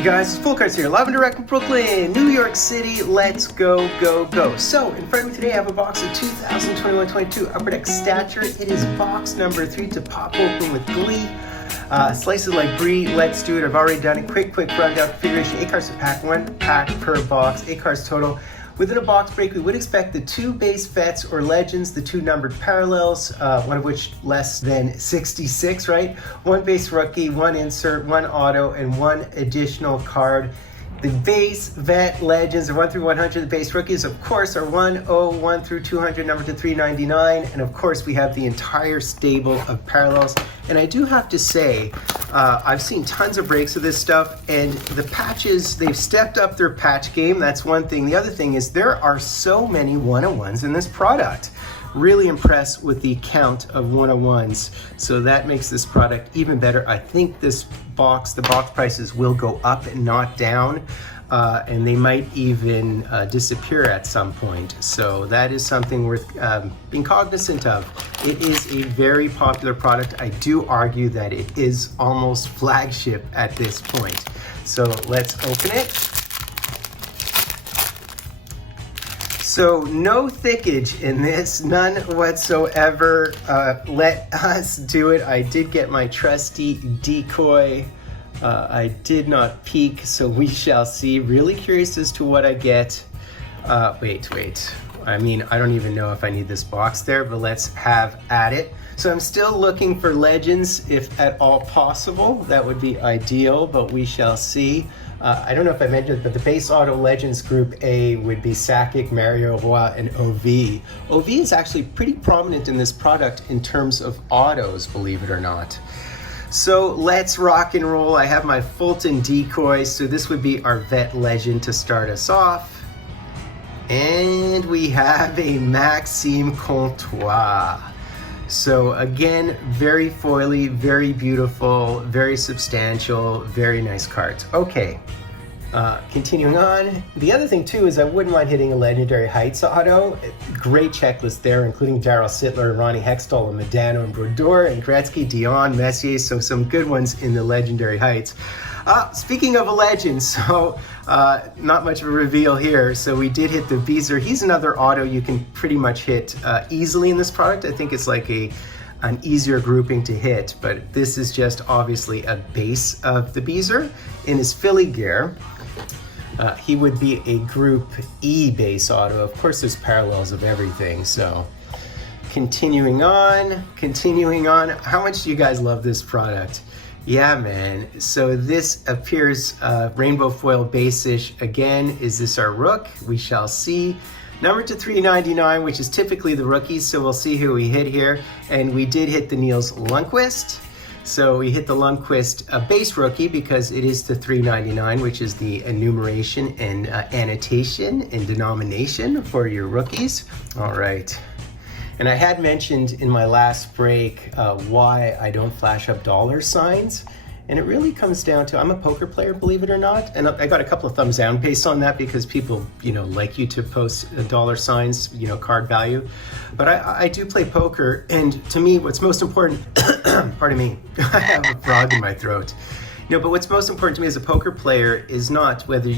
Hey guys, it's Fultoncards here, live and direct from Brooklyn, New York City. Let's go, go, go. So, in front of me today I have a box of 2021-22 Upper Deck Stature. It is box number 3 to pop open with glee. Slices like brie, let's do it. I've already done it. Quick rundown configuration. 8 cards to pack, 1 pack per box, 8 cards total. Within a box break, we would expect the 2 base vets or legends, the 2 numbered parallels, one of which less than 66, right? 1 base rookie, 1 insert, 1 auto, and 1 additional card. The base vet legends are 1 through 100. The base rookies, of course, are 101 through 200, numbered to 399. And of course, we have the entire stable of parallels. And I do have to say, I've seen tons of breaks of this stuff, and the patches, they've stepped up their patch game. That's one thing. The other thing is there are so many 101s in this product. Really impressed with the count of 101s. So that makes this product even better. I think this box, the box prices will go up and not down. And they might even disappear at some point. So that is something worth being cognizant of. It is a very popular product. I do argue that it is almost flagship at this point. So let's open it. So no thickage in this, none whatsoever. Let us do it. I did get my trusty decoy. I did not peek, so we shall see. Really curious as to what I get. Wait. I mean, I don't even know if I need this box there, but let's have at it. So I'm still looking for legends, if at all possible. That would be ideal, but we shall see. I don't know if I mentioned it, but the base auto legends group A would be Sakic, Mario Roy, and OV. OV is actually pretty prominent in this product in terms of autos, believe it or not. So let's rock and roll. I have my Fulton decoy, so this would be our vet legend to start us off. And we have a Maxime Comtois. So again, very foily, very beautiful, very substantial, very nice cards. Okay, continuing on. The other thing too is I wouldn't mind hitting a Legendary Heights auto. Great checklist there, including Daryl Sittler, Ronnie Hextall, and Medano, and Brodeur, and Gretzky, Dion, Messier, so some good ones in the Legendary Heights. Speaking of a legend, so not much of a reveal here. So we did hit the Beezer. He's another auto you can pretty much hit easily in this product. I think it's like an easier grouping to hit, but this is just obviously a base of the Beezer in his Philly gear. He would be a Group E base auto. Of course, there's parallels of everything. So continuing on. How much do you guys love this product? Yeah, man. So this appears rainbow foil base-ish. Again, is this our rook? We shall see. Number to 399, which is typically the rookies, so we'll see who we hit here. And we did hit the Niels Lundqvist. So we hit the Lundqvist base rookie because it is to 399, which is the enumeration and annotation and denomination for your rookies. All right. And I had mentioned in my last break why I don't flash up dollar signs. And it really comes down to, I'm a poker player, believe it or not. And I got a couple of thumbs down based on that because people, like you to post dollar signs, card value. But I do play poker. And to me, what's most important, pardon me, I have a frog in my throat. But what's most important to me as a poker player is not whether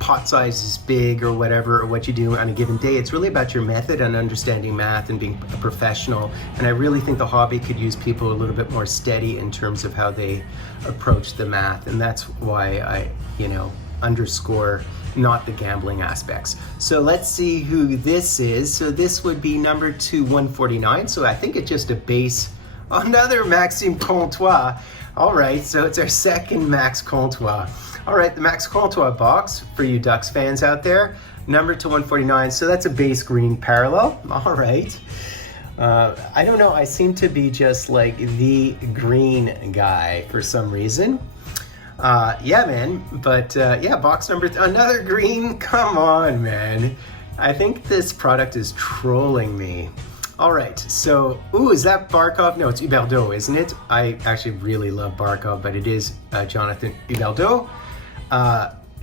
pot size is big or whatever, or what you do on a given day. It's really about your method and understanding math and being a professional. And I really think the hobby could use people a little bit more steady in terms of how they approach the math. And that's why I, underscore not the gambling aspects. So let's see who this is. So this would be number 149. So I think it's just a base, another Maxime Comtois. All right, so it's our second Max Comtois. All right, the Max Comtois box for you Ducks fans out there, number to 149. So that's a base green parallel. All right. I don't know. I seem to be just like the green guy for some reason. Yeah, man. But yeah, box number another green. Come on, man. I think this product is trolling me. All right, so, is that Barkov? No, it's Huberdeau, isn't it? I actually really love Barkov, but it is Jonathan Huberdeau.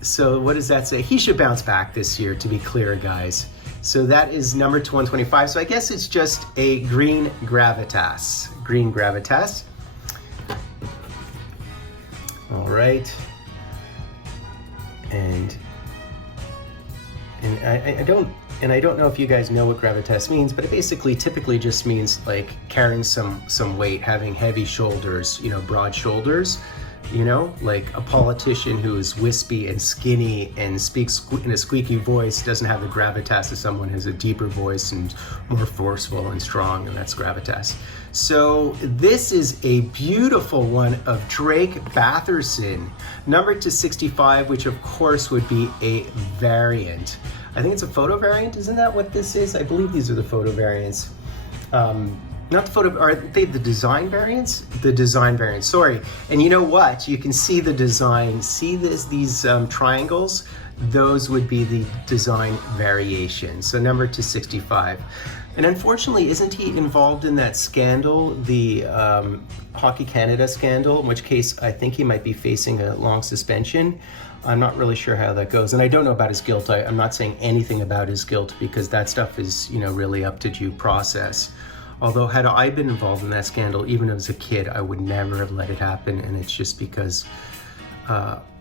So what does that say? He should bounce back this year, to be clear, guys. So that is number to 125. So I guess it's just a green gravitas. All right. And I don't know if you guys know what gravitas means, but it basically typically just means like carrying some weight, having heavy shoulders, you know, broad shoulders, you know, like a politician who is wispy and skinny and speaks in a squeaky voice doesn't have the gravitas of someone who has a deeper voice and more forceful and strong, and that's gravitas. So this is a beautiful one of Drake Batherson, numbered to 65, which of course would be a variant. I think it's a photo variant, isn't that what this is? I believe these are the photo variants. Not the photo, are they the design variants? The design variants, sorry. And you know what? You can see the design. See these triangles? Those would be the design variation. So number to 65. And unfortunately, isn't he involved in that scandal, the Hockey Canada scandal, in which case I think he might be facing a long suspension. I'm not really sure how that goes. And I don't know about his guilt. I'm not saying anything about his guilt because that stuff is, you know, really up to due process. Although had I been involved in that scandal, even as a kid, I would never have let it happen. And it's just because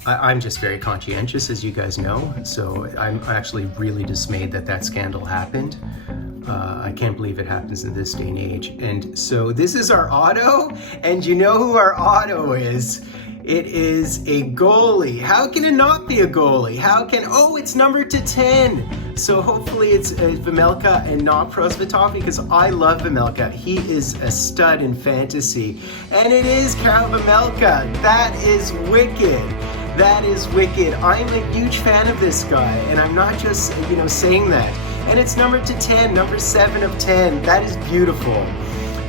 I'm just very conscientious, as you guys know. So I'm actually really dismayed that that scandal happened. I can't believe it happens in this day and age. And so this is our auto, and you know who our auto is. It is a goalie. How can it not be a goalie? How can, oh, it's numbered to 10. So hopefully it's Vejmelka and not Prosvetov, because I love Vejmelka. He is a stud in fantasy. And it is Karel Vejmelka. That is wicked. That is wicked. I'm a huge fan of this guy, and I'm not just, you know, saying that. And it's numbered to 10, number 7 of 10. That is beautiful.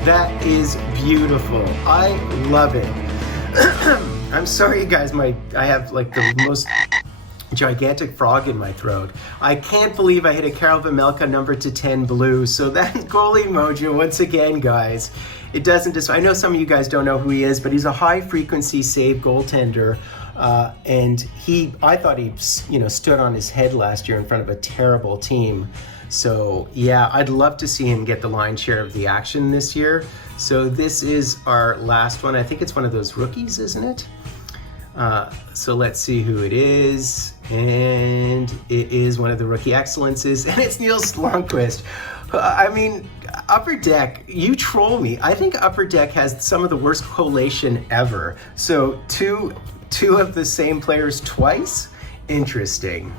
That is beautiful. I love it. I'm sorry, you guys, I have like the most gigantic frog in my throat. I can't believe I hit a Karel Vejmelka number to 10 blue. So that's goalie mojo once again, guys. It doesn't just, I know some of you guys don't know who he is, but he's a high frequency save goaltender. And I thought he, you know, stood on his head last year in front of a terrible team. So yeah, I'd love to see him get the lion's share of the action this year. So this is our last one. I think it's one of those rookies, isn't it? So let's see who it is. And it is one of the rookie excellences, and it's Niels Lundqvist. I mean, Upper Deck, you troll me. I think Upper Deck has some of the worst collation ever. So two of the same players twice? Interesting.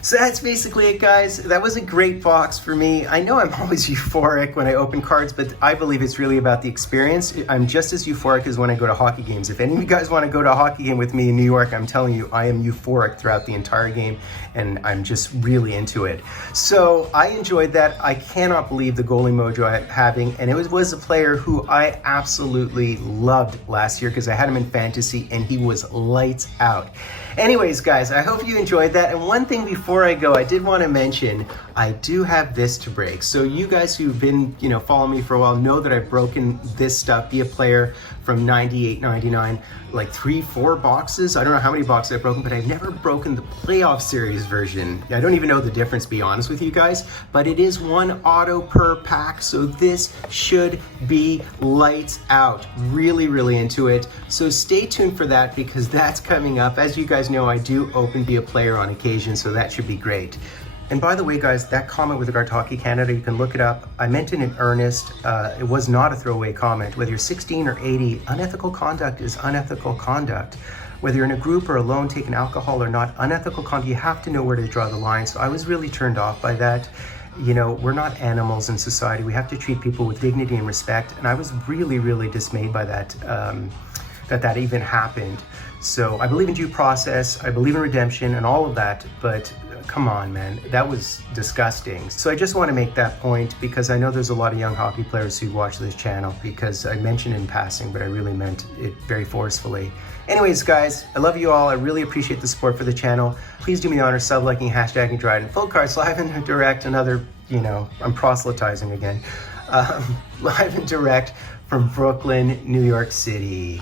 So that's basically it, guys. That was a great box for me. I know I'm always euphoric when I open cards, but I believe it's really about the experience. I'm just as euphoric as when I go to hockey games. If any of you guys want to go to a hockey game with me in New York, I'm telling you, I am euphoric throughout the entire game, and I'm just really into it. So I enjoyed that. I cannot believe the goalie mojo I'm having, and it was a player who I absolutely loved last year because I had him in fantasy, and he was lights out. Anyways, guys, I hope you enjoyed that. And one thing before I go, I did want to mention, I do have this to break. So you guys who've been, you know, following me for a while know that I've broken this stuff, Be a Player from 98, 99, like 3-4 boxes. I don't know how many boxes I've broken, but I've never broken the playoff series version. I don't even know the difference, to be honest with you guys, but it is one auto per pack. So this should be lights out. Really, really into it. So stay tuned for that because that's coming up. As you guys know, I do open Be a Player on occasion, so that should be great. And by the way, guys, that comment with regard to Hockey Canada, you can look it up. I meant it in earnest. It was not a throwaway comment. Whether you're 16 or 80, unethical conduct is unethical conduct. Whether you're in a group or alone taking alcohol or not, unethical conduct, you have to know where to draw the line. So I was really turned off by that. You know, we're not animals in society. We have to treat people with dignity and respect. And I was really, really dismayed by that, that even happened. So I believe in due process, I believe in redemption and all of that, but come on, man, that was disgusting. So I just want to make that point because I know there's a lot of young hockey players who watch this channel because I mentioned in passing, but I really meant it very forcefully. Anyways, guys, I love you all. I really appreciate the support for the channel. Please do me the honor, sub-liking, hashtagging, Dryden, Fultoncards, live and direct, another, you know, I'm proselytizing again. Live and direct from Brooklyn, New York City.